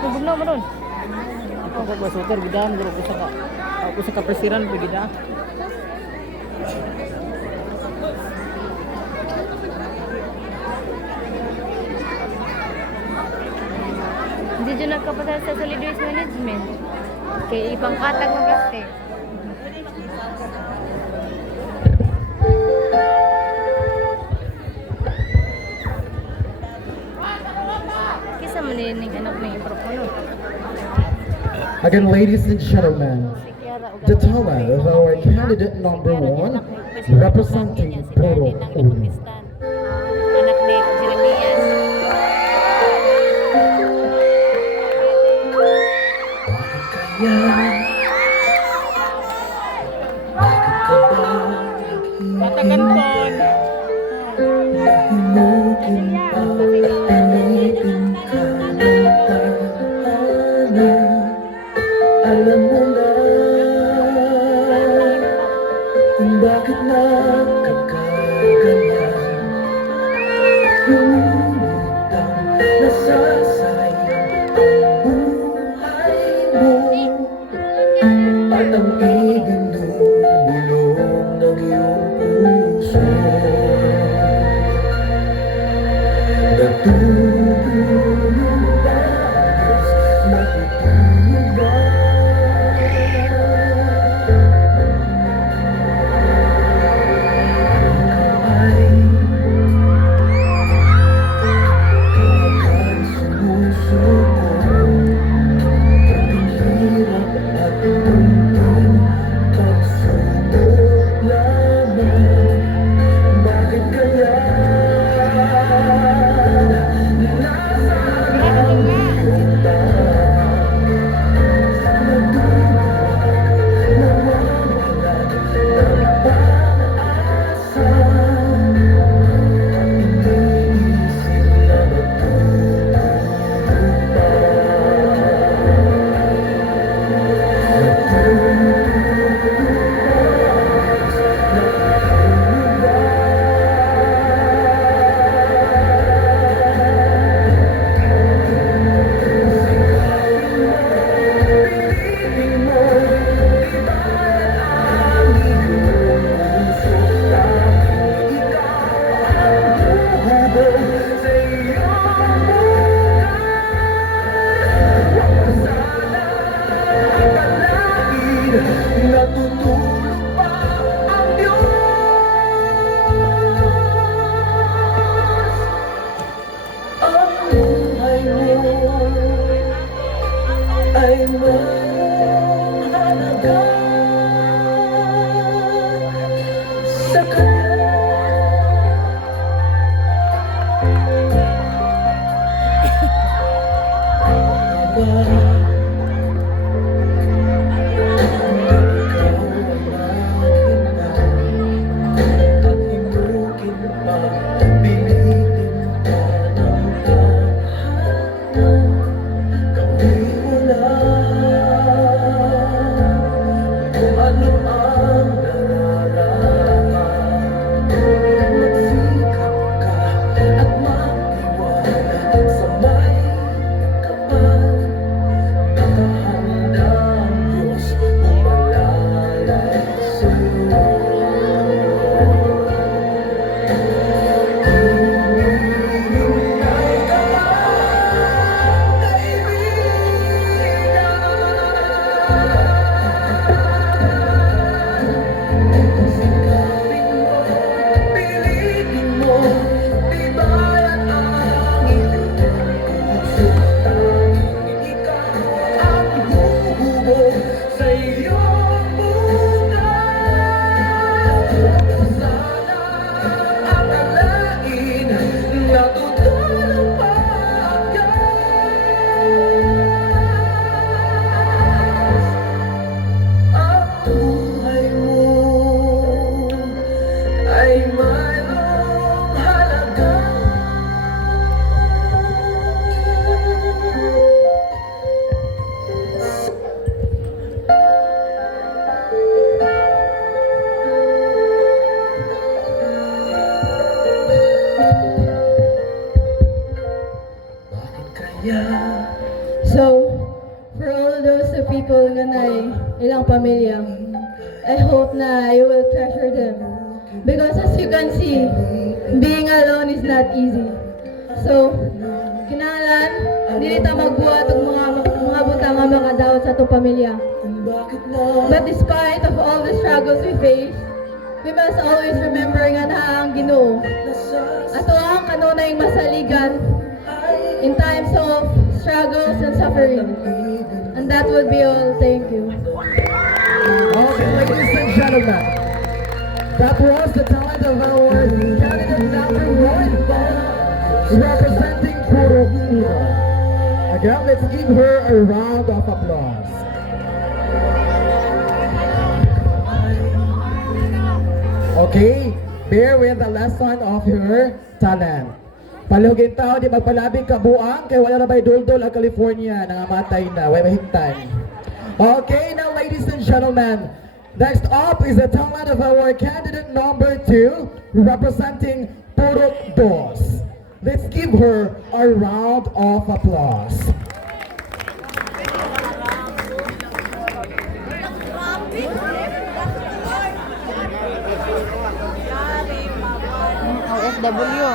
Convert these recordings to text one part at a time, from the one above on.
Nabugnaw mo ron. Ako ko basuter gidan guro ko sa ka. Ako sa kapresiran pagida. Hindi dyan nagkapasal sa solid waste management. Kaya ipangkatag ng plastic. Kisa manining anak ng impropono. Again, ladies and gentlemen, the talent of our candidate number one, representing Puro Uno. Anak ni Jeremias. Kataganton. Alam mo na kung bakit nakakaganyan. Ngunit ang nasasayang ang buhay mo at ang ibinubulong ng iyong puso. Natutulog ba Diyos? Natutulog ba? Natutulog pa ang Diyos? Ang buhay mo ay mahalaga sa Kanya. Gawin mo na So, for all those people nga na ilang pamilya, I hope na you will treasure them. Because as you can see, being alone is not easy. So, kinahanglan, dili ta magbuhat og mga butang nga mga daot sa itong pamilya. But despite of all the struggles we face, we must always remember nga na ang Ginoo. Ato ang kanunay masaligan in times of struggles and suffering. And that would be all. Thank you. Okay, ladies and gentlemen, that was the talent of our candidate number 1, representing Puro Uno. Again, let's give her a round of applause. Okay, bear with the lesson of her talent. Palugin tao, di magpalabing kabuang, kay wala na ba'y duldol ang California, nangamatay na, way mahigtan. Okay, now ladies and gentlemen, next up is the talent of our candidate number 2, representing Purok Dos. Let's give her a round of applause. OFW.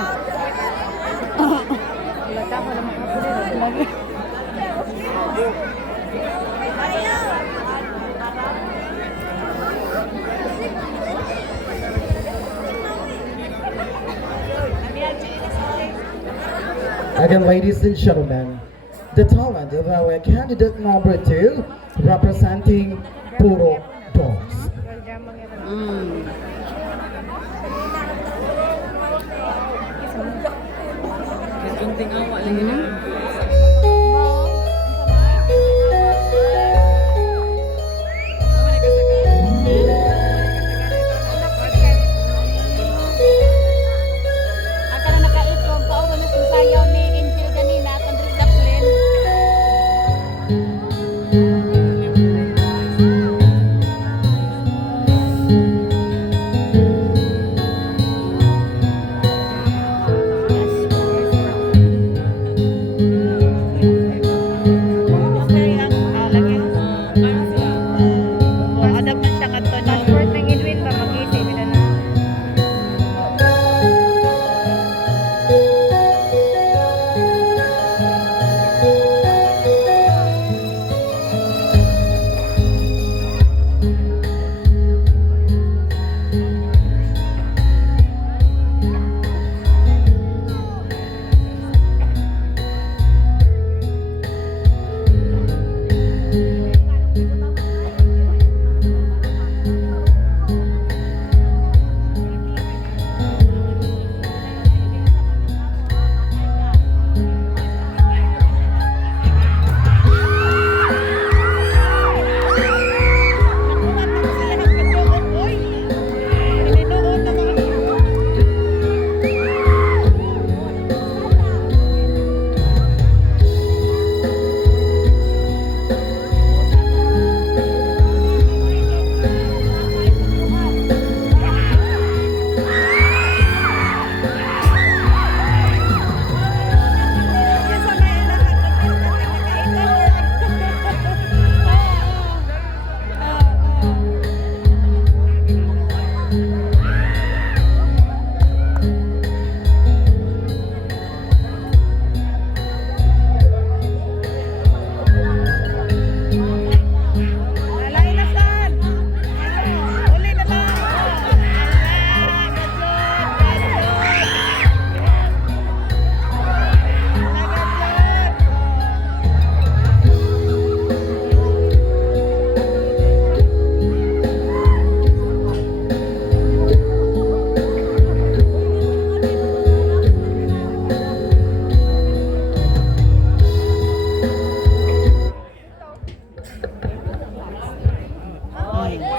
Wala ka pa naman lagi. Again, ladies and gentlemen, the talent of our candidate number 2, representing Puro Dos. Akala nakaipong kauban na susayaw ni Angel kanina, Andres Daplin. Adap na siya nga to. Passport ng Edwin ba mag-isip na na.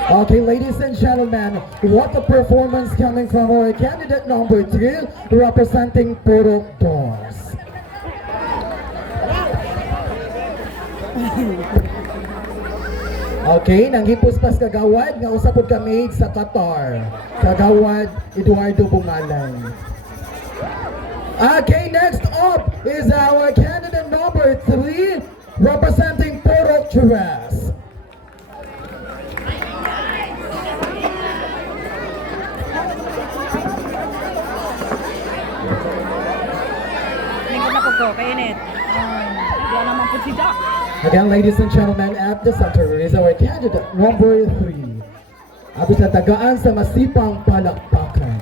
Okay, ladies and gentlemen, what a performance coming from our candidate number 2, representing Puro Dos. Okay, nanghipos pas kagawad nga usapod kami sa Qatar. Kagawad Eduardo Bungalan. Okay, next up is our candidate number 3, representing Purok Churras. Lingkod na po ko, kainit. Wala naman po siya. Again, ladies and gentlemen, at the center is our candidate number 3. Abot sa tagaan sa masipang palakpakan.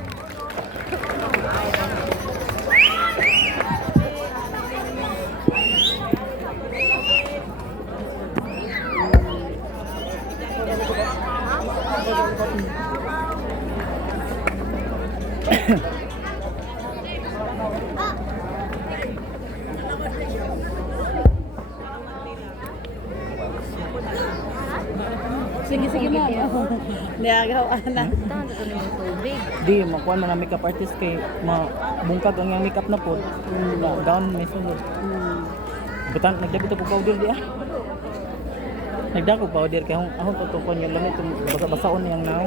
Sige, sige na. Niagaw, anak. Tangan ito ng tubig. Di, makuha man ang makeup artist kay mabungkag ang yung makeup na po. Gown, may sunod. Butang, nagdagit ako powder di ah. Nagdako powder kaya ahon tutupon yung lamit, basa-basaon yung now.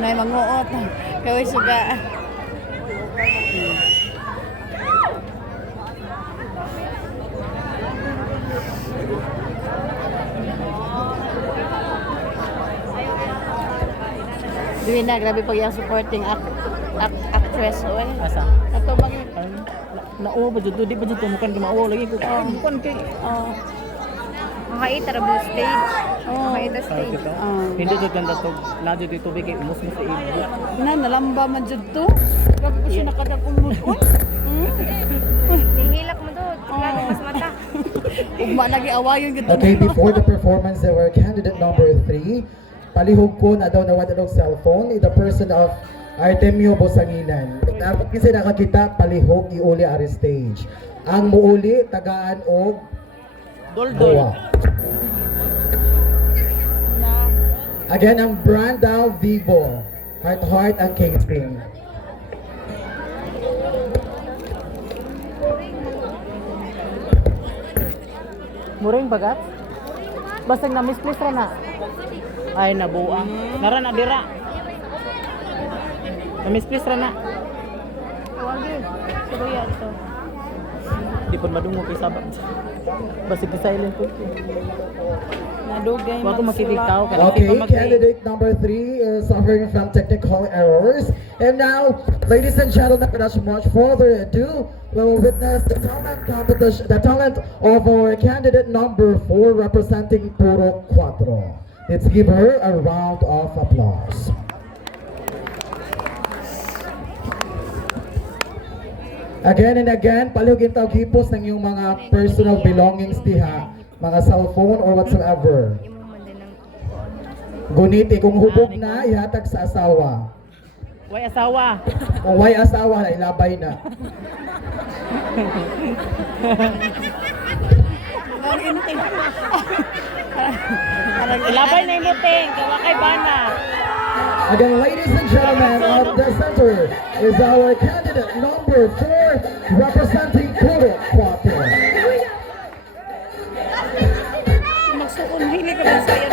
Nay manguot. Kaway suga. Diwi na, grabe pag yung supporting actress, oy. Asa? Ato bang, Nauwa ba dito? Di ba dito? Mukan ka mauwa lagi ko. Mukan kay... Makaita ra stage. Makaita Ay, stage. kita. Hindi to ganda to. Nadyo dito tubig kay umus mo sa ibo. na, nalamba man dyan to. Grabe po siya nakadagong mulon. Nihilak mo doon. Lalo mas mata. Ugma lagi awayon gito. Okay, before the performance, our candidate number 3, palihog ko na daw nawala ng cellphone, the person of Artemio Bosanginan. Dapat kasi nakakita, palihog iuli ari stage. Ang muuli, tagaan o Doldol. buwa. Again, ang Brandao Vivo, Heart Heart ang Kingspin. Muring bagat? Basag na misplace ra na. Ay nabuang. Nara na dira. Na misplace ra na. Wagi. Suruya ito. Di pud madungo kay sabat. Basig ka silent po. Nadugay Wa ko makikitaw ka. Okay, candidate number 3 is suffering from technical errors. And now, ladies and gentlemen, without much further ado, we will witness the talent competition, the talent of our candidate number 4 representing Puro Cuatro. Let's give her a round of applause. Again and again, palugin tao gipos ng iyong mga personal belongings diha, mga cellphone or whatsoever. Imo man din ang Guniti kung hubog na, ihatag sa asawa. Way asawa. Kung way asawa na, ilabay na. Ilabay na imuting. Kawa kay bana. Again, ladies and gentlemen, of the center is our candidate number 4 representing Puro Cuatro. Magsuon, hindi ka ba sa'yo?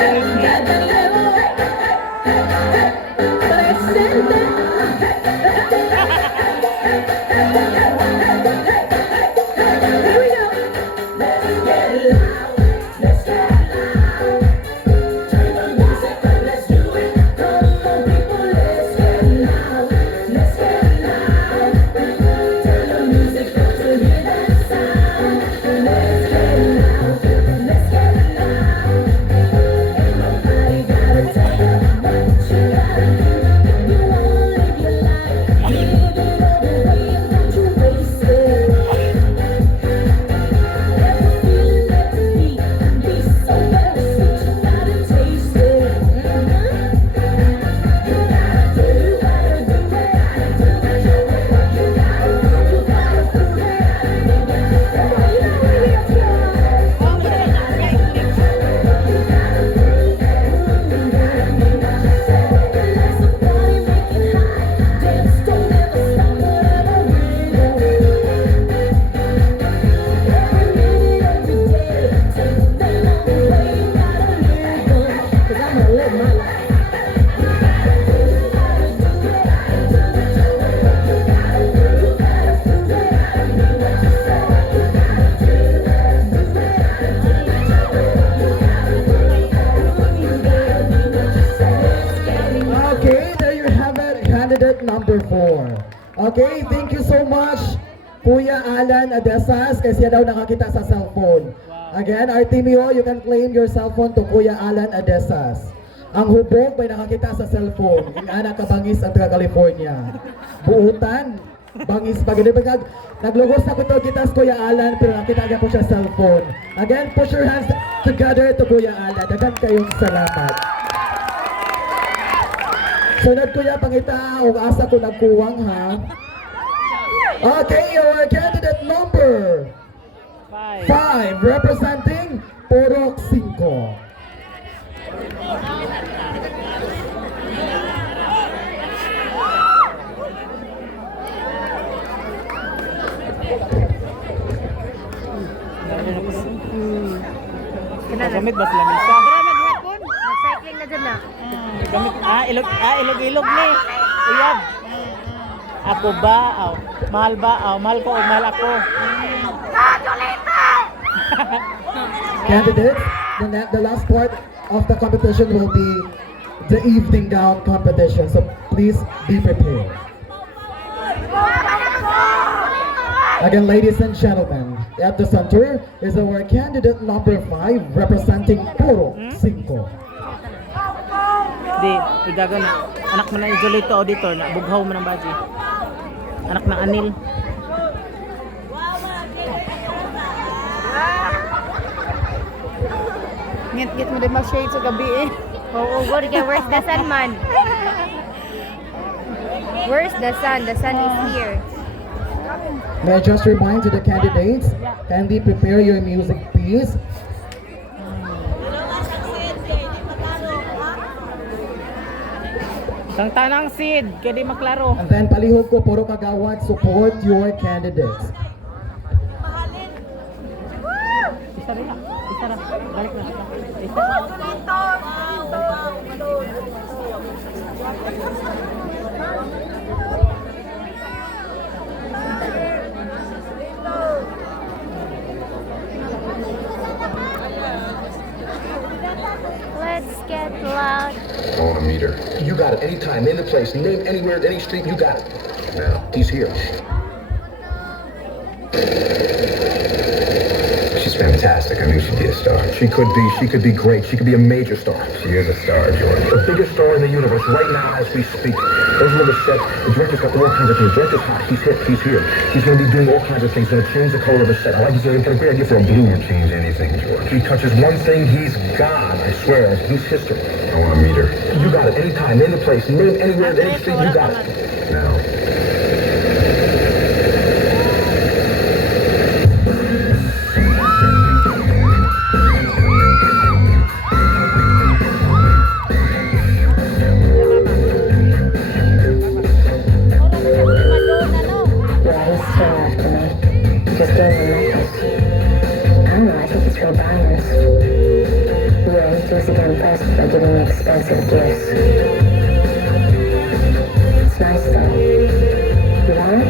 candidate number 4. Okay, thank you so much, Kuya Alan Adesas, kasi daw nakakita sa cellphone. Again, Artemio, you can claim your cellphone to Kuya Alan Adesas. Ang hubog may nakakita sa cellphone. Yung anak ka bangis ang taga California. Buutan, bangis pa. Naglugos na ko to kita sa Kuya Alan, pero nakita agad po siya cellphone. Again, put your hands together to Kuya Alan. Dagan kayong salamat. Sunod Kuya Pangita, o asa ko nagkuwang ha. Okay, your candidate number 5, representing Purok 5. Gamit ba sila minsan? Dara maghapon, nag-cycling na dyan na. Gamit, ilog ni. Uyab. Ako ba? Aw. Mahal ba? Aw, mahal ko o mahal ako. Candidates, the last part of the competition will be the evening gown competition. So please be prepared. Again, ladies and gentlemen, at the center is our candidate number 5 representing Purok 5. Di, igaga na. Anak mo na isolate to auditor na bughaw mo ng baji. Anak ng anil. Ngit-ngit mo din mag-shade sa gabi eh. Oo, good kaya where's the sun man? Where's the sun? The sun is here. May I just remind to the candidates, kindly prepare your music piece. Sang tanang seed, kaya di maklaro. And then palihog ko, puro kagawad, support your candidates. Isa rin na. Isa na. Balik na. Isa. Let's get loud. I want to meet her. You got it. Anytime, any place, name anywhere, any street, you got it. Now, he's here. She's fantastic. I knew she'd be a star. She could be great. She could be a major star. She is a star, George. The biggest star in the universe right now as we speak. Those are the set. The director's got all kinds of things. The director's hot. He's hip. He's here. He's going to be doing all kinds of things. Going to change the color of the set. I like he's going to get a great idea for a blue. Won't change anything, George. He touches one thing, he's gone. I swear. He's history. I want to meet her. You got it. Anytime, any place, name anywhere, any street, you got it. Now. Yeah, he's still after me. He just gave me a necklace. I don't know, I think it's real diamonds. Yeah, he's easy to impress by giving me expensive gifts. It's nice though. You want it?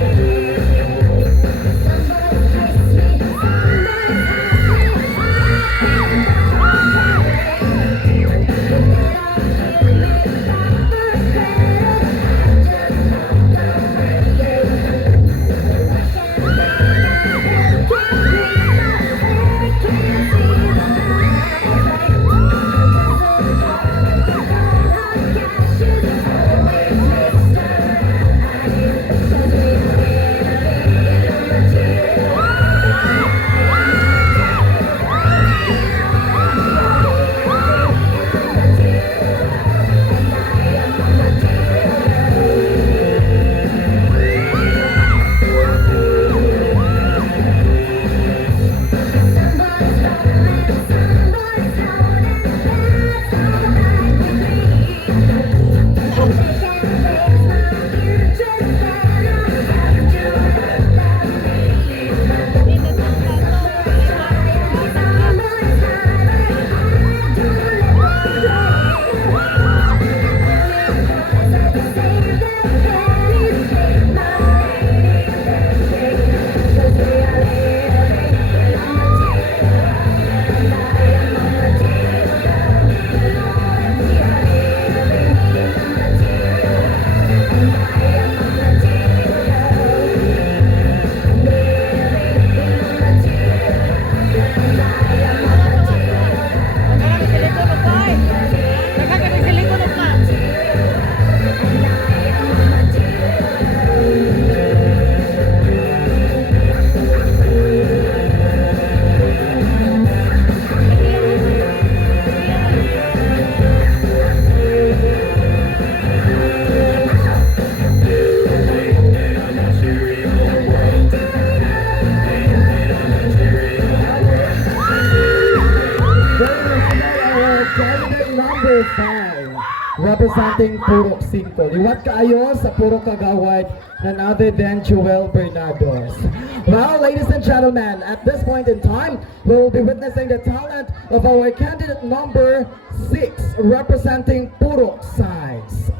representing Purok 5. Liwat kaayo sa Purok Kagawad, none other than Joel Bernados. Well, ladies and gentlemen, at this point in time, we will be witnessing the talent of our candidate number 6, representing Purok Science.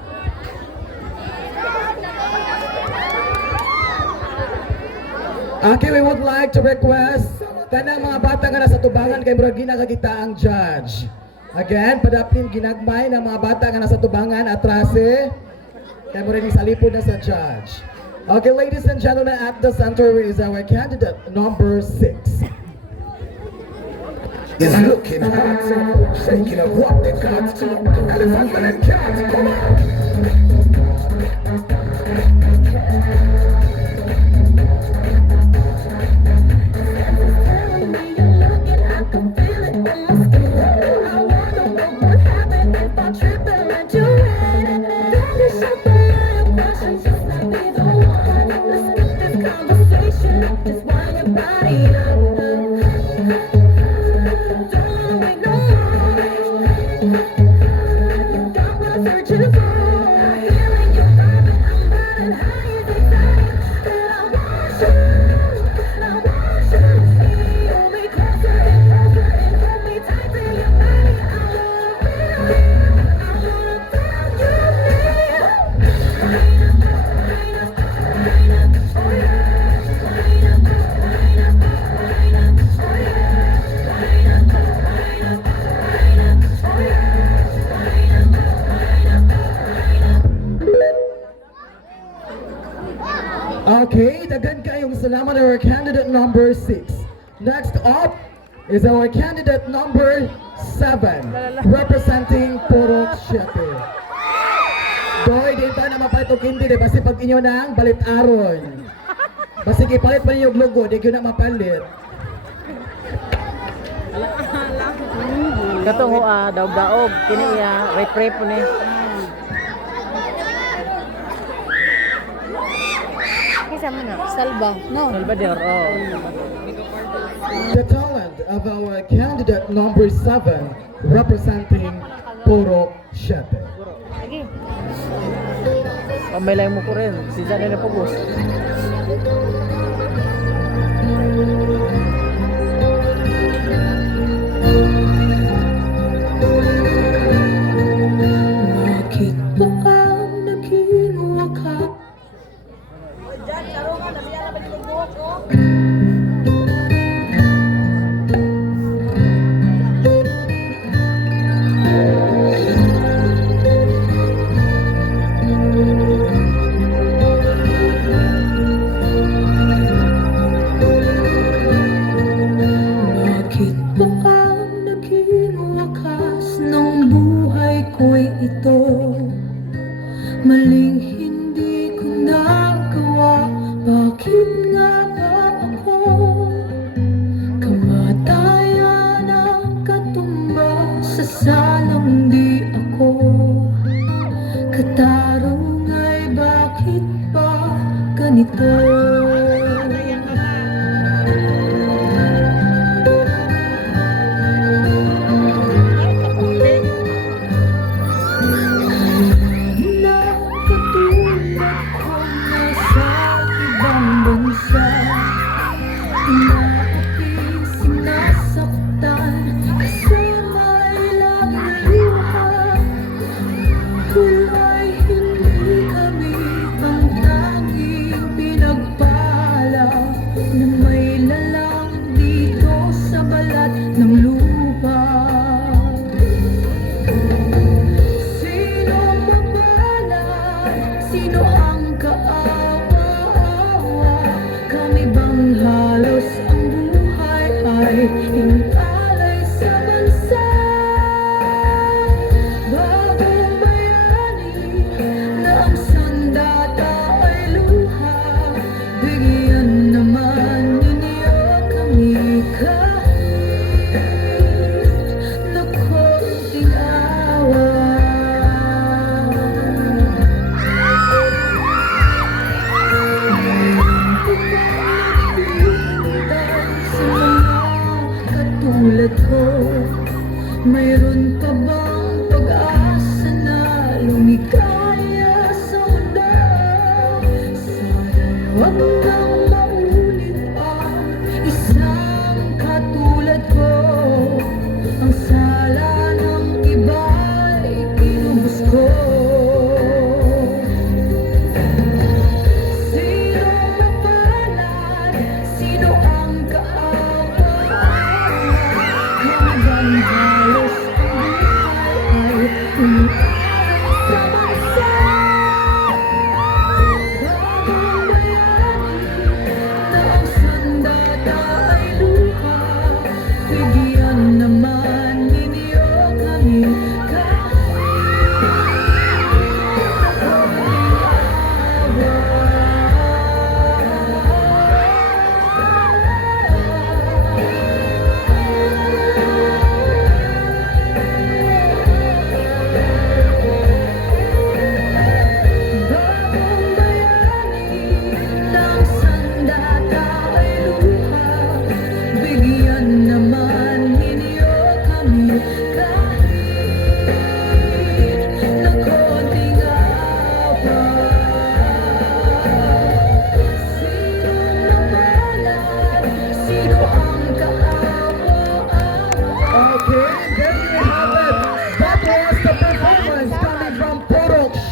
Okay, we would like to request kanang mga bata nga nasa tubangan kay murag ginagagita ang judge. Again, padapin ginagmay ng mga bata nga nasa tubangan atrase kay murag salipod na sa judge. Okay, ladies and gentlemen, at the center is our candidate number 6. Is looking hot, shaking up what they got. Elephant and cat, come on. Okay, daghan kayong salamat our candidate number 6. Next up is our candidate number 7, representing Purok 7. Doy, dito na mapalitok hindi, di basi pag inyo nang balit aron. Basi ipalit pa ninyo yung logo, di yun na mapalit. Katong daog-daog kini iya repre po ni. Kisa mo na. Salba. No. Salvador. Oh. The talent of our candidate number 7, representing Purok 7. Lagi. Pamilay mo ko rin. Si Janine na pugos. Bakit ba ang naging wakas? Bakit ba ang naging wakas ng buhay ko'y ito? Maling hindi ko nagawa, bakit nga ba ako? Kamatayan ang katumba sa salang di ako. Katarong ay bakit ba ganito? Nakatulad ko na sa ibang bansa, inaaping sinasaktan, kasama ilang luha. Kulay hindi kami ang tanging pinagpapalagay.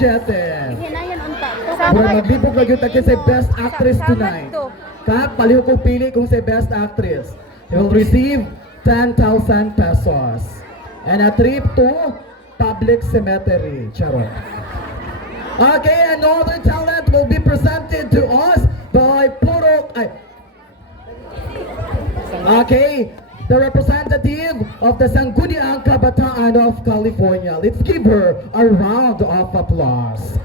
Hinayan unta. Mura magbibog na yun sa Best Actress tonight. Kap, palihog kong pili kung sa Best Actress. You will receive 10,000 pesos. And a trip to public cemetery. Charot. Okay, another talent will be presented to us by Okay, the representative of the Sangguniang Kabataan of California. Let's give her a round of applause.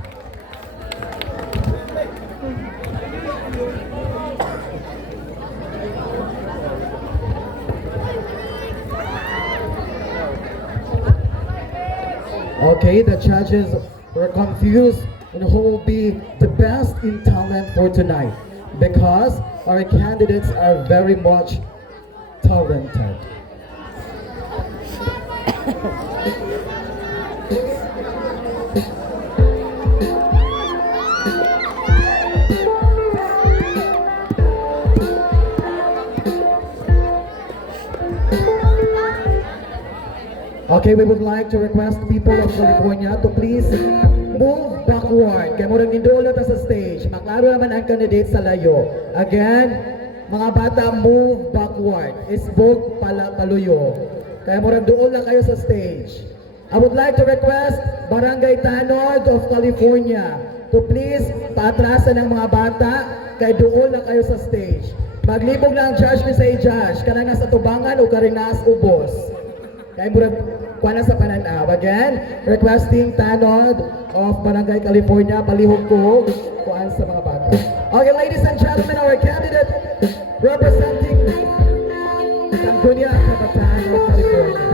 Okay, the judges were confused on who will be the best in talent for tonight because our candidates are very much talented. Okay, we would like to request people of California to please move backward. Kaya mo rin indulot sa stage. Maklaro naman ang candidate sa layo. Again, mga bata, move backward. Isbog paluyo. Kaya mo rin doon lang kayo sa stage. I would like to request Barangay Tanod of California to please paatrasan ng mga bata kaya doon lang kayo sa stage. Maglibog na ang judge ni sa judge. Kanang nasa tubangan o karing nasa ubos. Kaya mo rin kuha sa pananaw. Again, requesting Tanod of Barangay California, palihog ko kuhaan sa mga bata. Okay, ladies and gentlemen, our candidate representing Sangguniang Kabataan of California.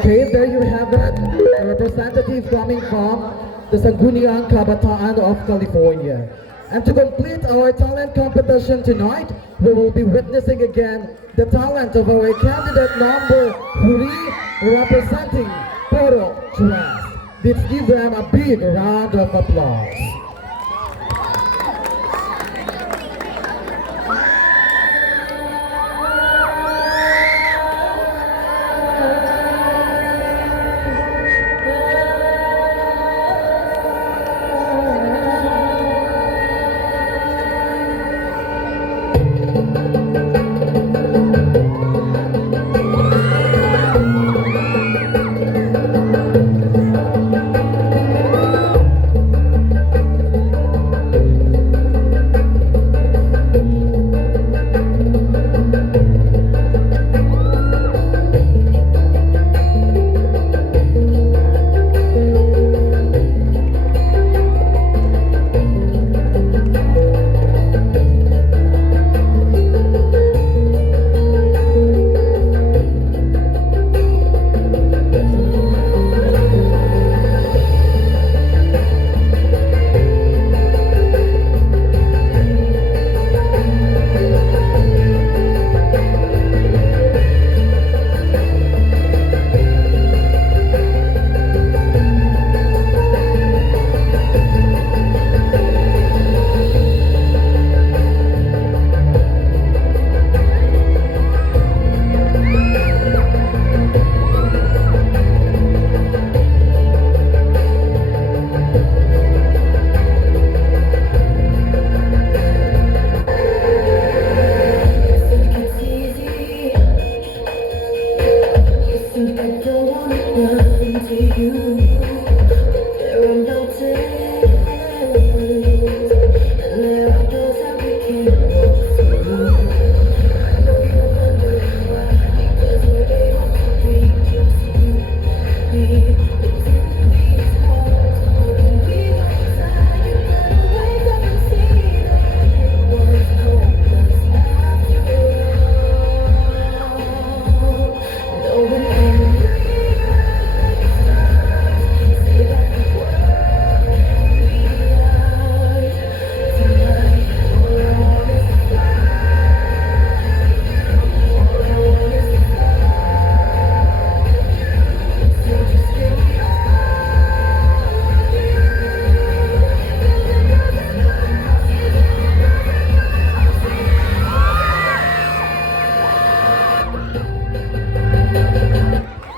Okay, there you have it. A representative coming from the Sangguniang Kabataan of California. And to complete our talent competition tonight, we will be witnessing again the talent of our candidate number 3 representing Puro Dress. Let's give them a big round of applause.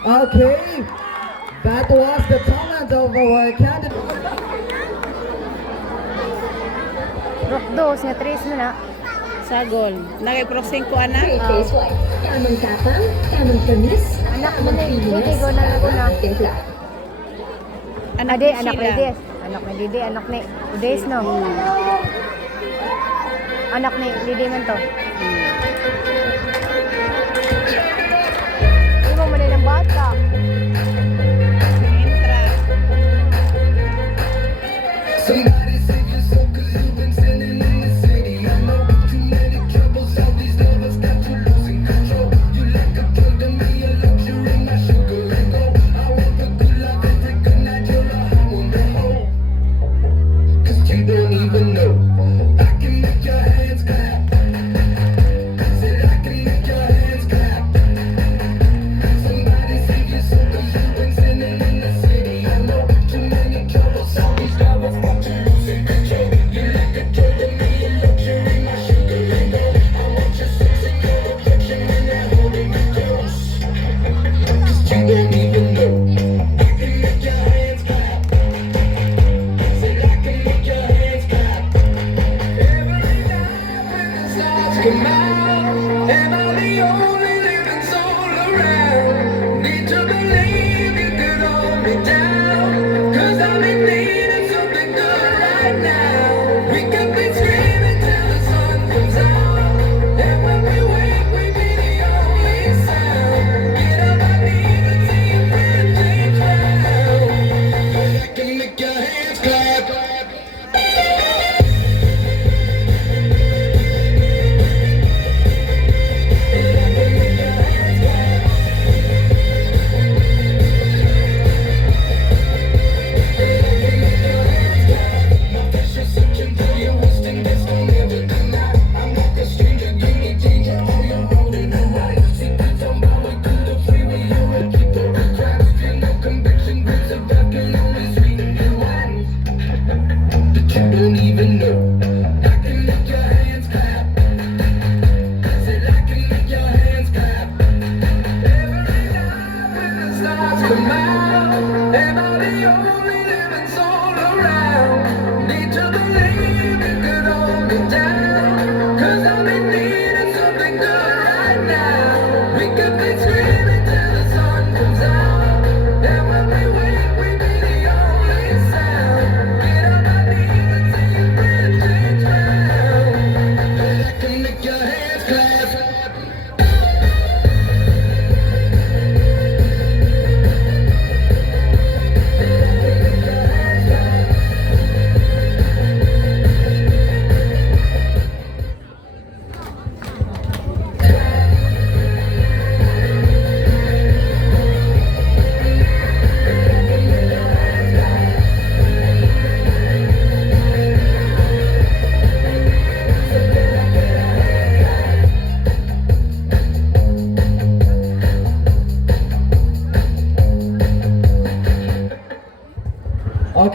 Okay, that was the talent of our candidate. Rock dos nga 3 na na. Sagol. Nakay-prosing ko, anak. Tamang tapang, tamang tamis, Anak mo na yun. Didi, go na ako na. timpla. Anak Ade, ni anak ni Sheila. Des. Anak ni Didi, anak ni Des, no? Anak ni Didi man to. Hindi mo mali ng bata. Entra. You don't even know. I can make your hands clap.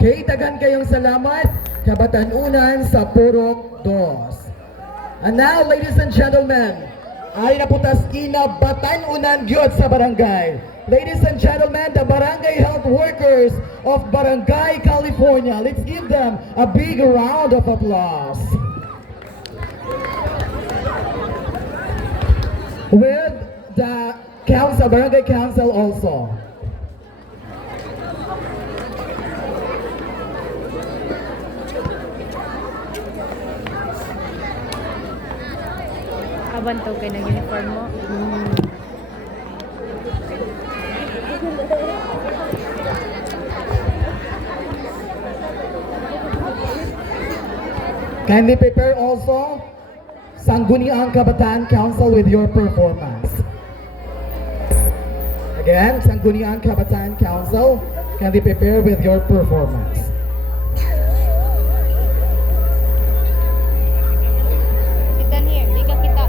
Okay, tagan kayong salamat. Kabatanunan sa Purok 2. And now, ladies and gentlemen, ay naputas ina batanunan gyud sa barangay. Ladies and gentlemen, the barangay health workers of Barangay California. Let's give them a big round of applause. With the council, barangay council also. Abanto kay na uniform mo. Kindly prepare also Sangguniang Kabataan Council with your performance. Again, Sangguniang Kabataan Council, kindly prepare with your performance. Sit down here. Di ka kita.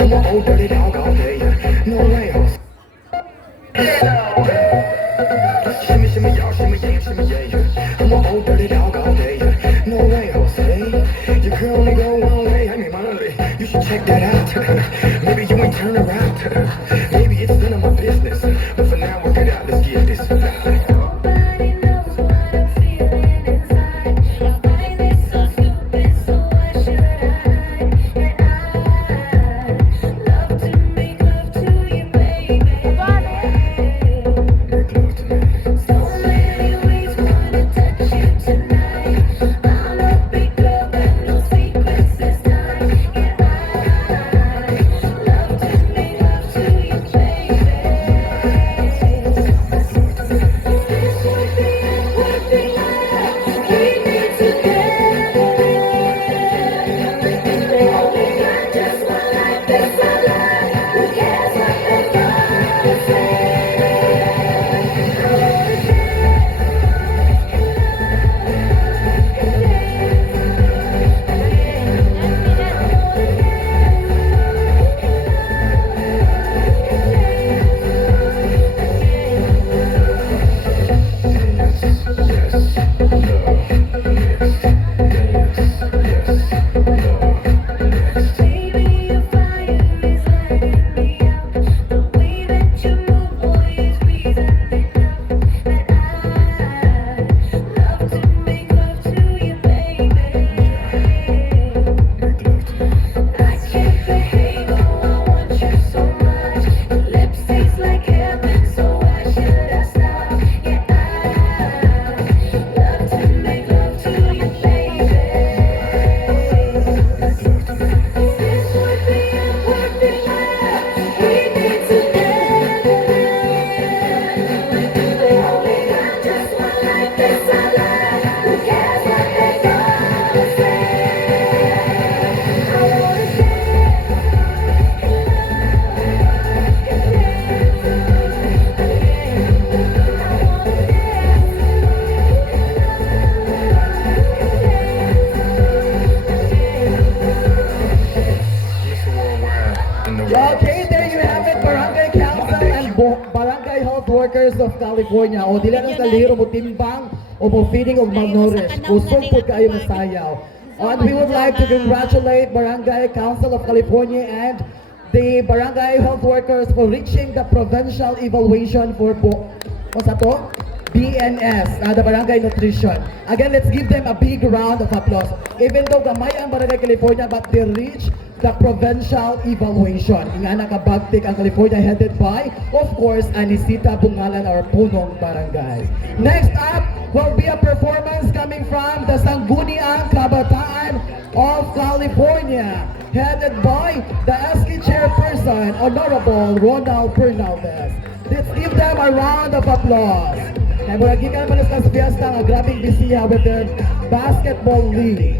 I'm an old dirty dog all day. No way. Shimmy, shimmy, y'all, shimmy, yeah, shimmy, yeah. I'm an old dirty dog all day. No way, Jose. You can only go one way. I mean, money. You should check that out. Maybe you ain't turn around. Maybe it's none of my business. But for now, work it out. Let's get this. Nobody knows what I'm feeling inside. I find this so stupid, so why should I? And I love to make love to you, baby. So many ways wanna touch you tonight. I'm a big girl, but no secrets this time. And I love to make love to you, baby. This would be a perfect night. We need together. Only got just one life, this our life. Who cares what they're gonna say? Baby, your fire is lighting me up. The way that you move, boy, is reason enough. And I love to make love to you, baby. I can't behave, oh, I want you so much. Your lips taste like heaven, so why should I stop? Yeah, I love to make love to you, baby. This would be a perfect night. We need together. Only got just one life, this our life. Who cares what they're gonna say? I wanna Okay, there you have it, Barangay Council and Barangay Health Workers of California. O dila lang sa liro mo timbang o mo feeding o malnourished. Kusog po kayo masayaw. And we would like to congratulate Barangay Council of California and the Barangay Health Workers for reaching the provincial evaluation for what's that to? BNS, the Barangay Nutrition. Again, let's give them a big round of applause. Even though gamay ang Barangay California, but they reached the provincial evaluation. Nga nakabagtik ang California headed by, of course, Anisita Bungalan, our punong barangay. Next up will be a performance coming from the Sangguniang Kabataan of California, headed by the SK Chairperson, Honorable Ronald Fernaldez. Let's give them a round of applause. Kaya mula gikan malas sa fiesta nga grabing bisiya with their basketball league.